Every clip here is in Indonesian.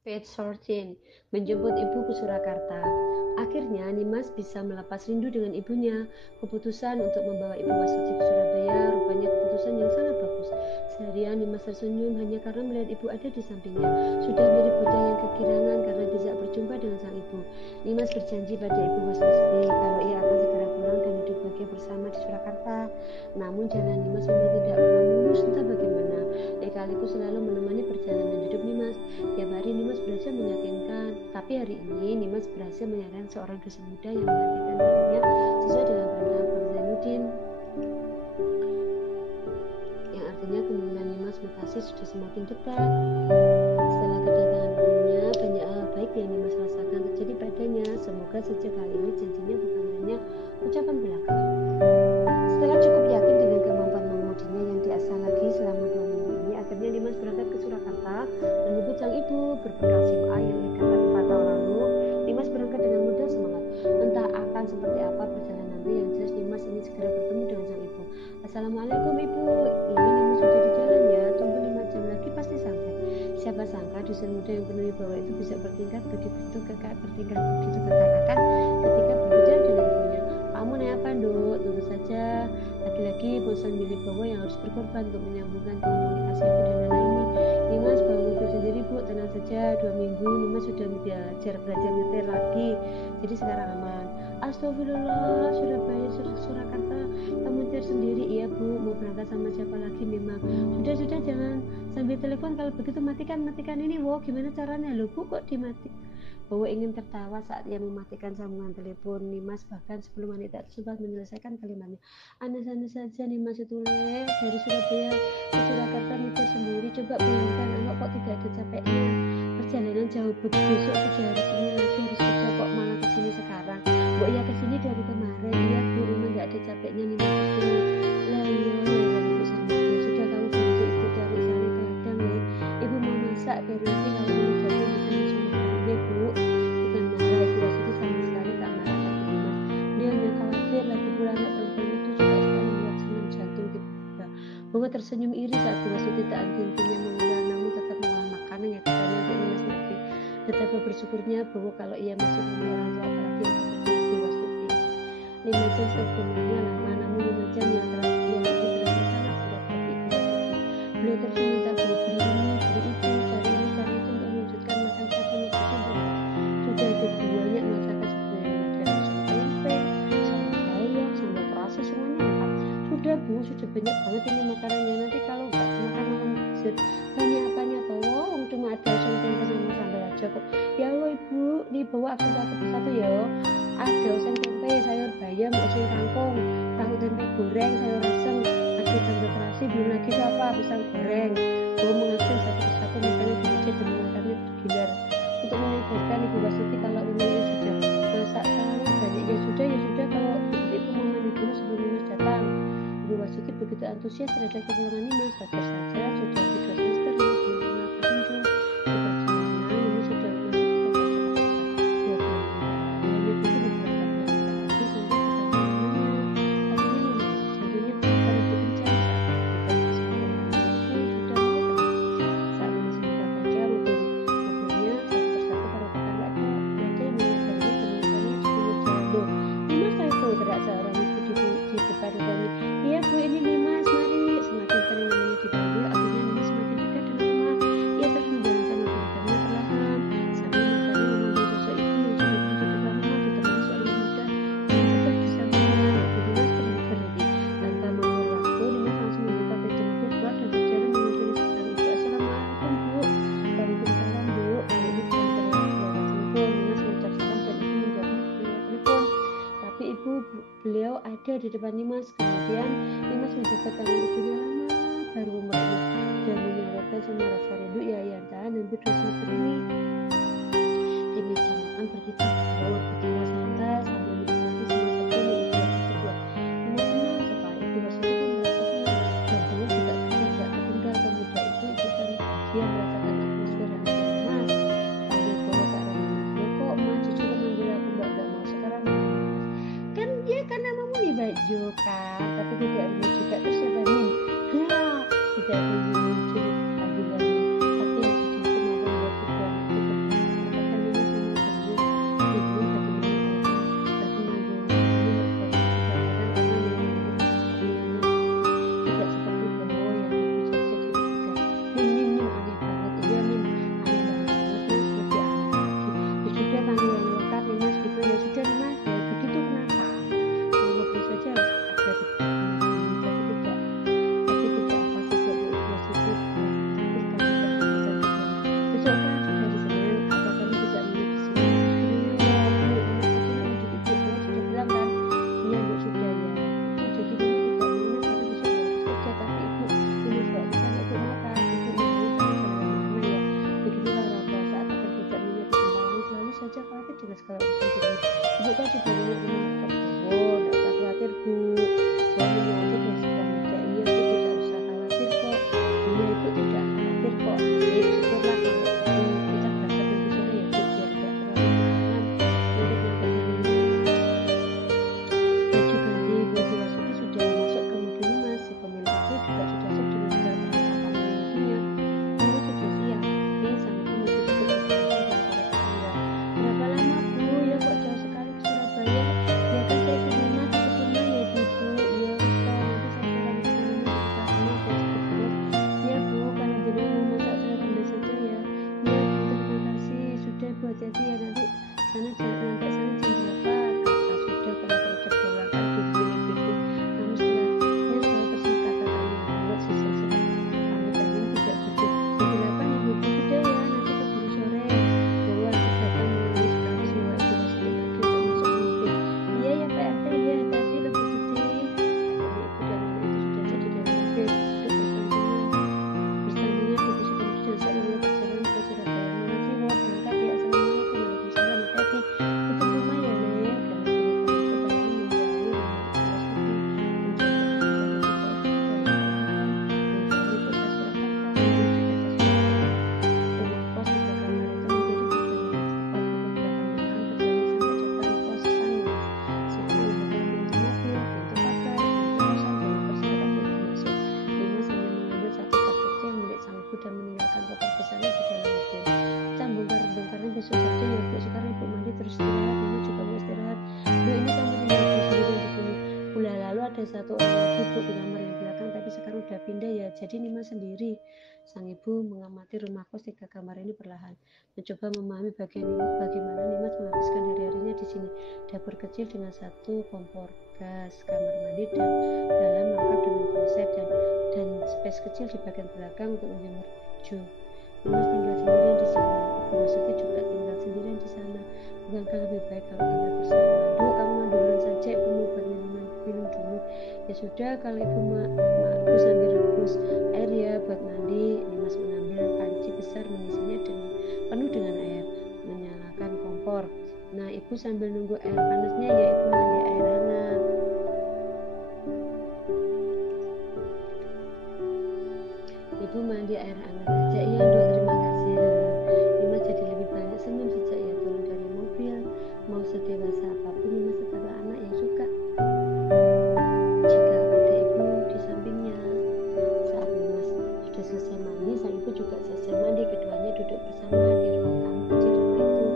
Page 14, menjemput ibu ke Surakarta. Akhirnya Nimas bisa melepas rindu dengan ibunya. Keputusan untuk membawa ibu Wasuci ke Surabaya rupanya keputusan yang sangat bagus. Seharian Nimas tersenyum hanya karena melihat ibu ada di sampingnya. Sudah mirip budak yang kegirangan karena bisa berjumpa dengan sang ibu. Nimas berjanji pada ibu Wasuci kalau ia akan segera pulang dan hidup bahagia bersama di Surakarta. Namun jalan Nimas memang tidak pernah mulus entah bagaimana. Lika-liku selalu menemani perjalanan hidup Nimas. Tiap hari Nimas berhasil meyakinkan, tapi hari ini Nimas berhasil menyarankan seorang dosen muda yang menggantikan dirinya sesuai dengan perintah Prof. Zainuddin, yang artinya kemungkinan Nimas mutasi sudah semakin dekat. Setelah kedatangan ibunya, banyak hal baik yang Nimas rasakan terjadi padanya. Semoga saja kali ini janjinya bukan hanya ucapan belaka. Setelah cukup yakin dengan kemampuan mengemudinya yang diasah lagi selama 2 minggu ini, akhirnya Dimas berangkat ke Surakarta menyebut sang ibu. Berbekal SIM A yang ia dapat 4 tahun lalu, Dimas berangkat dengan mudah semangat. Entah akan seperti apa perjalanan nanti, yang jelas Dimas ingin segera bertemu dengan sang ibu. Assalamualaikum ibu, ini Dimas sudah di jalan ya, tunggu 5 jam lagi pasti sampai. Siapa sangka dosen muda yang penuh wibawa itu bisa bertingkat begitu kekanakan ketika berbicara dengan ibunya. Kamu naik apa, Nduk? Tentu saja laki-laki bosan wibawa yang harus berkorban untuk menyambungkan komunikasi ibu dan anak ini. Nimas bawa mobil sendiri, Bu, tenang saja. 2 minggu Nimas sudah belajar nyetir lagi, jadi sekarang aman. Astagfirullah, Surabaya, Surakarta, kamu nyetir sendiri? Iya, Bu. Mau berangkat sama siapa lagi memang? Sudah, jangan sambil telepon, kalau begitu matikan ini. Wow, gimana caranya? Loh, Bu, kok dimati? Bowo ingin tertawa saat ia mematikan sambungan telepon Nimas, bahkan sebelum wanita tersebut menyelesaikan kalimatnya. Aneh-aneh saja Nimas itu, Le. Dari Surabaya ke Surakarta nyetir sendiri. Coba bayangkan, anak kok tidak ada capeknya. Perjalanan jauh, besok sudah harus ini lagi, harus kerja, kok malah kesini sekarang. Bu, ya kesini dari kemarin. Iya, Bu, memang gak ada capeknya Nimas itu. Lah iya, ibu sama dia. Sudah kamu bantu ibu cari sari ke ladang, Le. Ibu mau masak, biar nanti kalau ini jadi bisa langsung makan. Iya, Bu. Bukan marah, ibu Wasuti sama sekali tak marah lagi Dimas. Dia hanya khawatir, lagi pula anak perempuan itu suka sekali membuat senam jantung tiba-tiba. Bunga tersenyum iri saat Bu Wasuti tak henti-hentinya mengulang, namun tetap mengolah makanan yang katanya untuk Nimas nanti. Betapa bersyukurnya bahwa kalau ia masih punya orang tua, apalagi yang seperti Bu Wasuti. 5 jam sebenarnya lama, namun 5 jam yang terasa sangat singkat bagi Ibu Wasuti. Beliau terus meminta Bu, beli ini, beli itu, cari ini, cari itu untuk mewujudkan makan siap menuju Sumber. Sudah ada banyak masakan seperti yang ada sambal tempe, sambal bayam, sambal terasi, semuanya lengkap. Sudah, Bu, sudah banyak banget ini makanannya. Nanti kalau nggak makan malam dessert, banyak apanya toh? Cuma ada oseng tempe sama sambal aja kok. Ya Allah Ibu, nih bawa aku satu persatu ya. Ada oseng tempe, sayur bayam, oseng kangkung, tahu tempe goreng, sayur asem, ada sambal terasi, belum lagi apa pisang goreng. Bawa menghasil satu persatu makannya di meja dan mengantarnya bergilir. Untuk menyadarkan Ibu Wasuti kalau memangnya sudah masak sangat banyak, ya sudah kalau begitu Ibu mau mandi dulu sebelum Nimas datang. Ibu Wasuti begitu antusias terhadap kepulangan Nimas. Wajar saja, sudah 3 semester Nimas belum pernah berkunjung. Di perjalanan Nimas sudah memasuki kota Surakarta. 2 bulan kemudian ia butuh beberapa bulan lagi sampai di kampung halamannya. Hatinya memberat, jantungnya berdebar lebih kencang saat tiba di samping rumahnya itu sudah mulai terang. Saat Nimas membuka kaca mobilnya, satu persatu para tetangga ada yang menyadarinya dan mengetahui di pinggir jalan. Loh, Nimas itu, teriak seorang ibu di depan rumahnya. Iya Bu, ini Nimas, mari. Semakin sering namanya dipanggil, akhirnya Nimas semakin dekat dengan rumah. Ia terus menjalankan mobil hitamnya perlahan, sambil matanya memandang sosok ibu yang sudah berdiri di depan rumah ditemani seorang pemuda yang tegap di sampingnya. Mobil Nimas berhenti. Tanpa mengulur waktu, Nimas langsung membuka pintu mobil keluar dan berjalan menghampiri sang ibu. Assalamualaikum Bu. Waalaikumsalam Bu. Kali ini bukan lewat telepon. Nimas mengucap salam dan ibu menjawabnya bukan lewat telepon, tapi beliau ada di depan Nimas. Kemudian Nimas menjabat tangan ibunya lama baru memeluknya dan menyawarkan semua rasa rindu yang tahan hampir 2 semester ini. Di meja makan bertiga berdua berbicara santai sambil menikmati semua sajian yang Ibu Wasuti buat. Nimas senang sekali, Ibu Wasuti pun merasa senang, dan beliau juga tidak tertinggal. Pemuda itu ikutan bahagia merasakan atmosfer yang Nimas panggil bawa ke arah Nimas. Loh kok Ma jujur manggil aku Mbak, gak mau sekarang Nimas? Kan dia kan namamu nih Mbak Jo kan, tapi tidak Rini juga. Terus siapa Nin? Nah, tidak Rini muncul panggilan, tapi yang tujuh itu mampu membuat kedua anak itu dengan segala urusan diri. Ibu kan sudah punya rumah kebun, tidak usah khawatir Bu. Suaminya aja dia sudah muda, iya Bu tidak usah khawatir kok. Iya Ibu tidak khawatir kok. Sip, syukurlah kalau gitu. Kita berangkat minggu sore ya Bu, biar tidak terlalu malam. Nanti perjalanannya. Baju ganti Bu Basuki sudah masuk ke mobil Nimas. Si pemilik itu juga sudah siap dengan segala perlengkapan yang dimilikinya. Nimas sudah siap, tapi sang ibu masih ikut berbincang dengan para tetangga. Berapa lama Bu? Ya kok jauh sekali ke Surabaya? Ya kan saya ikut Nimas ikut rumah ya Bu. Ya Ustaz, nanti saya pulang ke rumah kita semua beres-beres. Ya Bu, kalau jenengan mau masak saya ambil saja ya. Ya Bu, terima kasih. Sudah Bu, hati-hati ya nanti sana jam berapa? Kata sudah karena terucap berulang kali di telinga ibu. Namun setelahnya selalu tersingkat katanya membuat sisa sedang pamit dan ini tidak butuh. Jam 8 Ibu sudah ya nanti keburu sore. Keluar ke belakang menangis sekaligus membawa Ibu Basuki pergi untuk masuk ke mobil. Iya ya Pak RT ya hati-hati loh Bu Titi. Akhirnya ibu dan nenek itu sudah jadi dalam mobil duduk bersandingan. Ibu sudah dan saat memulai perjalanan ke Surabaya. Makasih mau berangkat ya. Assalamualaikum. Waalaikumsalam. Hati-hati tutup rumah ya Nek. Karena sudah itu bayangan menjalani rumah Ibu Basuki menjalani kota Surakarta menuju kota Surabaya. Rumah kos 3 kamar itu menjadi tujuan Nimas. Tepat pukul 8 malam perjalanan sampai depan kos sang Nimas. Si ibu membuka pintu mobil, pintu pagar, pintu kosan dan mempersilakan Ibu masuk. Nimas hanya mengambil satu tas kecil milik sang ibu dan meninggalkan koper besarnya di dalam mobil. Kita bongkar-bongkarnya besok saja ya Bu. Sekarang Ibu mandi terus istirahat. Mama juga mau istirahat. Bu, ini kamu tinggal Bu sendiri di sini. Bulan lalu ada satu orang lagi Bu di kamar yang belakang, tapi sekarang udah pindah ya. Jadi Nimas sendiri. Sang ibu mengamati rumah kos 3 kamar ini perlahan, mencoba memahami bagaimana Nimas menghabiskan hari-harinya di sini. Dapur kecil dengan satu kompor gas, kamar mandi dan dalam lengkap dengan kloset dan space kecil di bagian belakang untuk menjemur baju. Nimas tinggal sendirian di sini. Ibu Basuki juga tinggal sendirian di sana. Bukankah lebih baik kalau tinggal bersama? Duh, kamu mandi duluan saja. Ibu mau buat minum dulu. Ya sudah, kalau Ibu ibu sambil rebus air ya buat mandi. Nimas mengambil panci besar mengisinya penuh dengan air, menyalakan kompor. Nah, Ibu sambil nunggu air panasnya ya Ibu mandi air hangat. Ibu mandi air hangat aja. Iya Dok, terima kasih. Nimas jadi lebih banyak senyum sejak ia turun dari mobil. Mau sedewasa apapun Nimas tetaplah anak yang suka jika ada ibu di sampingnya. Saat Nimas sudah selesai mandi, sang ibu juga selesai mandi. Keduanya duduk bersama di ruang tamu kecil rumah itu.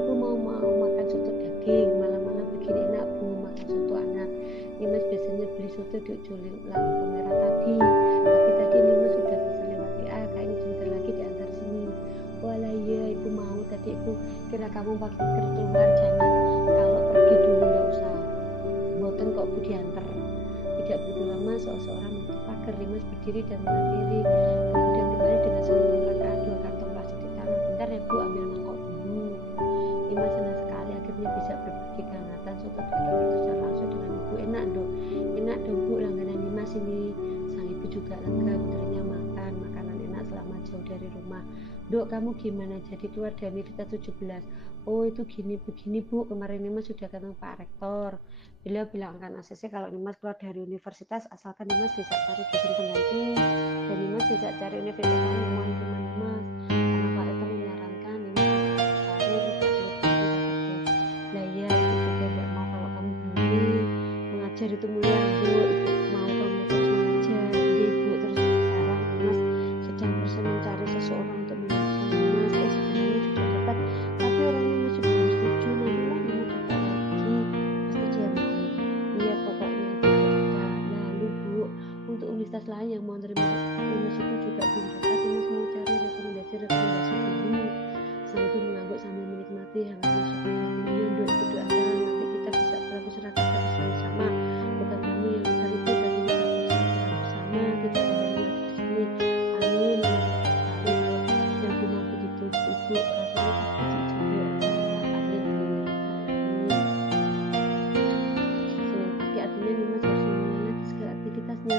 Ibu mau makan soto daging. Malam-malam begini enak Bu makan soto anak. Nimas biasanya beli soto di ujung lampu merah tadi. Tapi tadi Nimas sudah pesan lewat WA, kayaknya sebentar lagi diantar sini. Walah iya Ibu mau, tadi Ibu kira kamu waktu keluar jangan, kalau pergi dulu nggak usah. Boten kok Bu diantar. Tidak begitu lama seorang menutup pagar. Nimas berdiri dan mengakhiri, kemudian kembali dengan seluruh rangkaian 2 kantong plastik di tangan. Bentar ya Bu, ambil mangkok dulu. Nimas senang sekali akhirnya bisa berbagi kehangatan soto daging itu secara langsung dengan Ibu. Enak dong Bu, langganan Nimas ini. Sang ibu juga lega putrinya makan makanan enak selama jauh dari rumah. Dok, kamu gimana jadi keluar dari Universitas 17? Oh itu begini Bu, kemarin Nimas sudah ketemu Pak Rektor. Beliau bilang akan ACC kalau Nimas keluar dari universitas asalkan Nimas bisa cari dosen pengganti dan Nimas bisa cari universitas lain yang mau menerima Nimas, karena Pak Rektor menyarankan Nimas karir tidak boleh berhenti saja. Lah ya Ibu juga gak mau kalau kamu berhenti. Mengajar itu mulia Bu, Ibu mau kamu terus mengajar. Jadi Ibu terus sekarang Nimas sedang berusaha mencari seseorang untuk menggantikan Nimas. Sebenarnya sudah dapat, tapi orangnya masih belum setuju. Nantilah Nimas dapat lagi pasti dia mau. Iya pokoknya Ibu doakan. Lalu Bu, untuk universitas lain yang mau terima Nimas itu juga belum dapat. Nimas mau cari rekomendasi dulu. Sang ibu mengangguk sambil menikmati hangatnya suku daging. Iya Dok, Ibu doakan nanti kita bisa pulang ke Surakarta bersama-sama. Bukan kamu yang besar itu tapi kita bisa pulang bersama, tidak kembali lagi ke sini. Amin. Sekali kalau yang bilang begitu Ibu rasanya pasti dijawab oleh Allah. Amin. Senin pagi artinya Nimas harus memulai lagi segala aktivitasnya.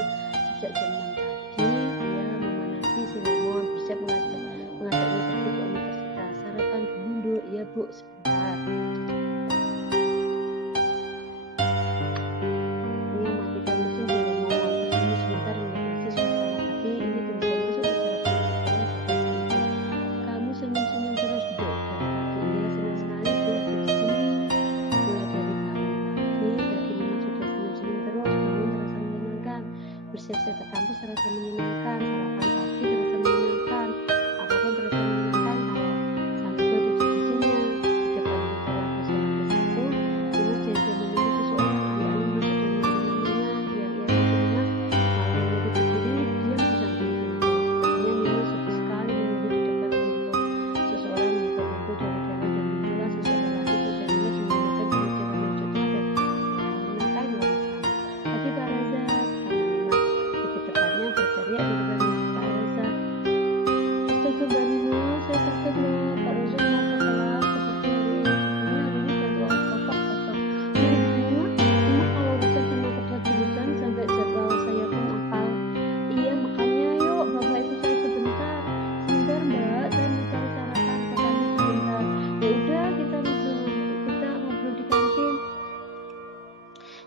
Sejak jam 6 pagi dia memanasi si lemon, bersiap mengajaknya pergi ke universitas. Sarapan dulu Dok. Iya Bu, sebentar. bisa ke kampus terasa menyenangkan, sarapan pagi terasa menyenangkan, apapun terasa menyenangkan kalau sang ibu duduk di sini di depan pintu ruang lantai 1. Nimas janji menunggu seseorang. Alih-alih Nimas sudah menunggu namanya yang ia tuju, Nimas malah memilih berdiri diam di samping pintu. Sepertinya Nimas suka sekali menunggu di depan pintu. Seseorang membuka pintu dari dalam dan mengulas seseorang lagi usia Nimas menggunakan baju jalan yang cocok dan memakai wanita. Pagi Pak Razak, sama Nimas lebih tepatnya berteriak di depan Pak Razak. Astaga Mbak Nimas, saya kaget loh, Pak Razak mau ke kelas seperti hari ini. Sebenarnya hari ini jadwal Bapak kosong. Nah Ibu, emang kalau urusan sama ketua jurusan sampai jadwal saya pun hafal. Iya makanya yuk Bapak ikut saya sebentar. Sebentar Mbak, saya mau cari sarapan ke kantin sebentar. Ya udah kita ngobrol di kantin.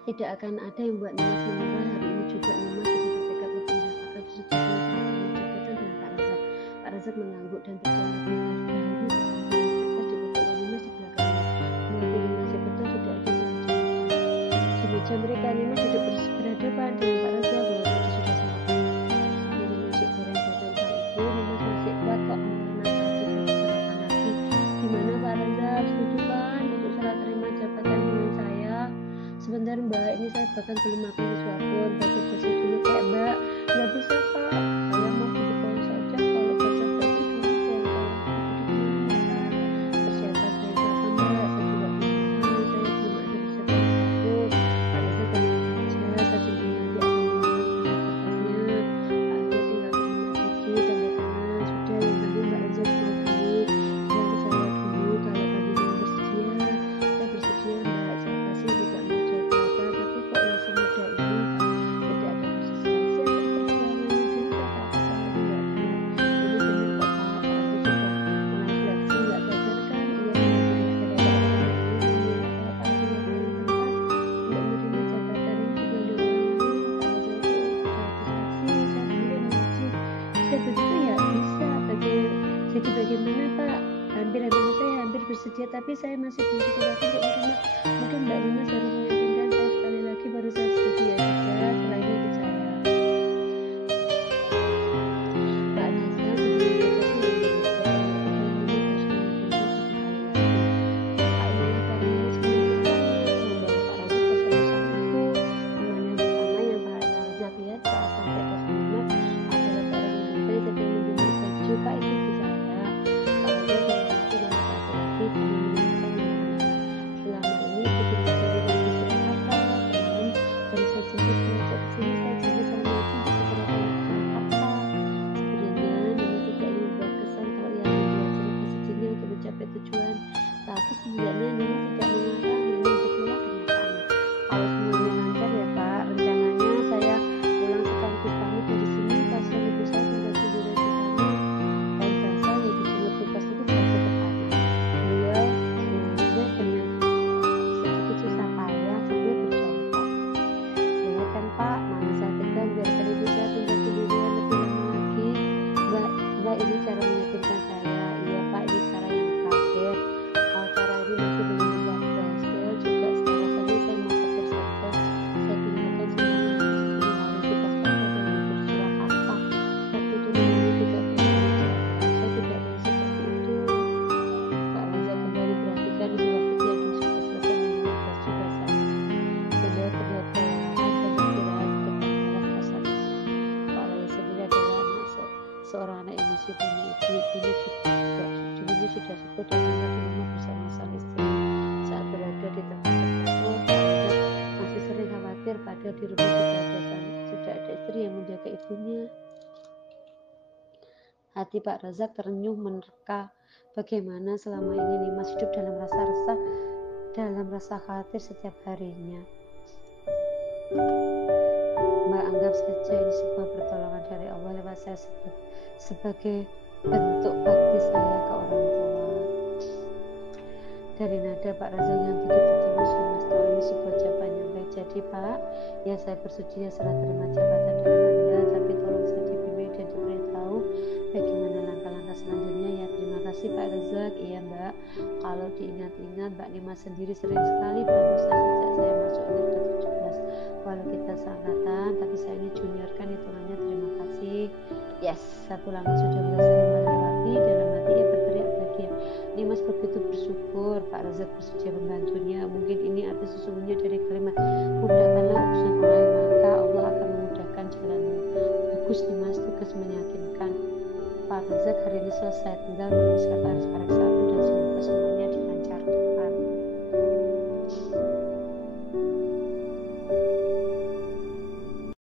Tidak akan ada yang buat Nimas menyerah. Hari ini juga Nimas sudah bertekad untuk mendapatkan persetujuan serta jabatan dengan Pak Razak. Pak Razak mengangguk dan berjalan lebih dahulu ke kantin. Kertas dipotong oleh Nimas di belakangnya. Dua piring nasi ketan sudah ada di meja makan. Di meja mereka Nimas duduk berhadapan dengan Pak Razak. Bahwa tadi sudah sarapan. Minum nasi goreng buatan sang ibu. Nimas masih kuat kok menahan hati untuk sarapan lagi. Gimana Pak Razak, setuju kan untuk serah terima jabatan dengan saya? Sebentar Mbak, ini saya bahkan belum makan sesuatu. Basa-basi dulu kayak Mbak. Nggak bisa Pak, saya mau duduk bawah saja. Kalau basa-basi dulu pulang duduk di mana? Persiapan saya siapa Mbak? Saya juga belum makan, saya belum ada persiapan apapun. Pada saya tenang saja, saya tunggu nanti akan menerima berkasnya. Pak Razak tinggal terima gigi, tanda tangan. Sudah yang penting Mbak Razak mau dulu. Bilang ke saya dulu kalau Panino bersedia. Saya bersedia Mbak, saya pasti tidak mau jabatan, tapi kok yang semudah ini Pak, tidak ada konsistensi atau perjuangannya dulu kata atasan lagi Mbak Dwi. Ini benar kok Pak, Pak Razak sudah mulai seleksi, nggak sadar kan? Iya benar-benar tidak ada orang yang ini mengira kalau Pak Razak yang paling pantas untuk menerima jabatan ini dibanding orang lain. Pak Razak itu sudah diseleksi, saya sendiri menguji. Bisa begitu ya? Bisa. Jadi bagaimana Pak? Hampir-hampir saya hampir bersedia, tapi saya masih belum cukup yakin untuk menerima. Mungkin Mbak Nimas harus meyakinkan saya sekali lagi baru saya setuju ya sudah. Setelah ini ikut saya. Pak Razak sebelum berkasnya ini kemudian Nimas harus meyakinkan sekali lagi. Pak Nimas membawa Pak Razak bertemu sang ibu. Pemandangan pertama yang Pak Razak lihat saat sampai ke Nimas adalah seorang wanita yang sedang menjemur baju. Pak itu bu saya. Pak Razak mengamati rambut laki-laki dan mendengarkan nama-nama. Selama ini ibu tidak jadi lagi surat apa. Semalam baru saya jemput ngajak ke sini, saya janji sama ibu untuk segera pulang ke Jakarta. Sebenarnya Nimas tidak ingin membuat kesan kalau ia membuat cerita sedihnya untuk mencapai tujuan. Tapi sebenarnya Nimas tidak mengarang, memang begitulah kenyataannya. Kalau semuanya lancar ya Pak, rencananya saya pulang sekaligus pamit dari sini. Kasihan ibu saya tinggal sendiri di sana. Kain basah yang dijemur bebas itu berasa terpanas. Beliau semuanya dengan sedikit susah payah sambil berjongkok. Lihat kan Pak, mana saya tegang biarkan ibu saya tinggal sendirian lebih lama lagi. Mbak ini cara meyakinkan saya. Iya Pak, ini cara yang terakhir. Kalau cara ini masih belum membuat berhasil juga secara saja saya mau ke Surakarta. Saya tinggalkan semuanya mengawasi pas paspor dan menuju Surakarta. Waktu itu namanya tidak bertanggung jawab. Saya tidak mau seperti itu. Pak Razak kembali perhatikan ibu waktu dia sudah selesai menjemur baju basahnya. Beliau terlihat kelelahan dan beristirahat di depan kelas kosan itu. Pak Razak sendiri adalah seorang anak yang masih punya ibu. Dulunya sudah sepuh dan tinggal di rumah bersama sang istri. Saat berada di tempat terjatuh, Pak Razak masih sering khawatir padahal di rumah sudah ada istri yang menjaga ibunya. Hati Pak Razak terenyuh menerka bagaimana selama ini Nimas hidup dalam rasa khawatir setiap harinya. Mbak anggap saja ini sebuah pertolongan dari Allah lewat saya sebagai bentuk bakti saya ke orang tua. Dari nada Pak Razak yang begitu tulus, Nimas tahu ini sebuah jawaban yang baik. Jadi Pak, ya saya bersedia serah terima jabatan dengan Anda, tapi tolong saya dibimbing dan diberitahu bagaimana langkah-langkah selanjutnya ya. Terima kasih Pak Razak. Iya Mbak, kalau diingat-ingat Mbak Nimas sendiri sering sekali bantu saya sejak saya masuk umur ke 17. Walau kita seangkatan, tapi saya ini junior kan hitungan Yes, satu langkah sudah berhasil Mas lewati. Dalam hati ia berteriak bahagia. Ini Mas begitu bersyukur Pak Razak bersedia membantunya. Mungkin ini arti sesungguhnya dari kalimat mudahkanlah urusan orang, maka Allah akan memudahkan jalanmu. Bagus nih Mas, tugas meyakinkan Pak Razak hari ini selesai, tinggal menulis kata Aris Pareksa.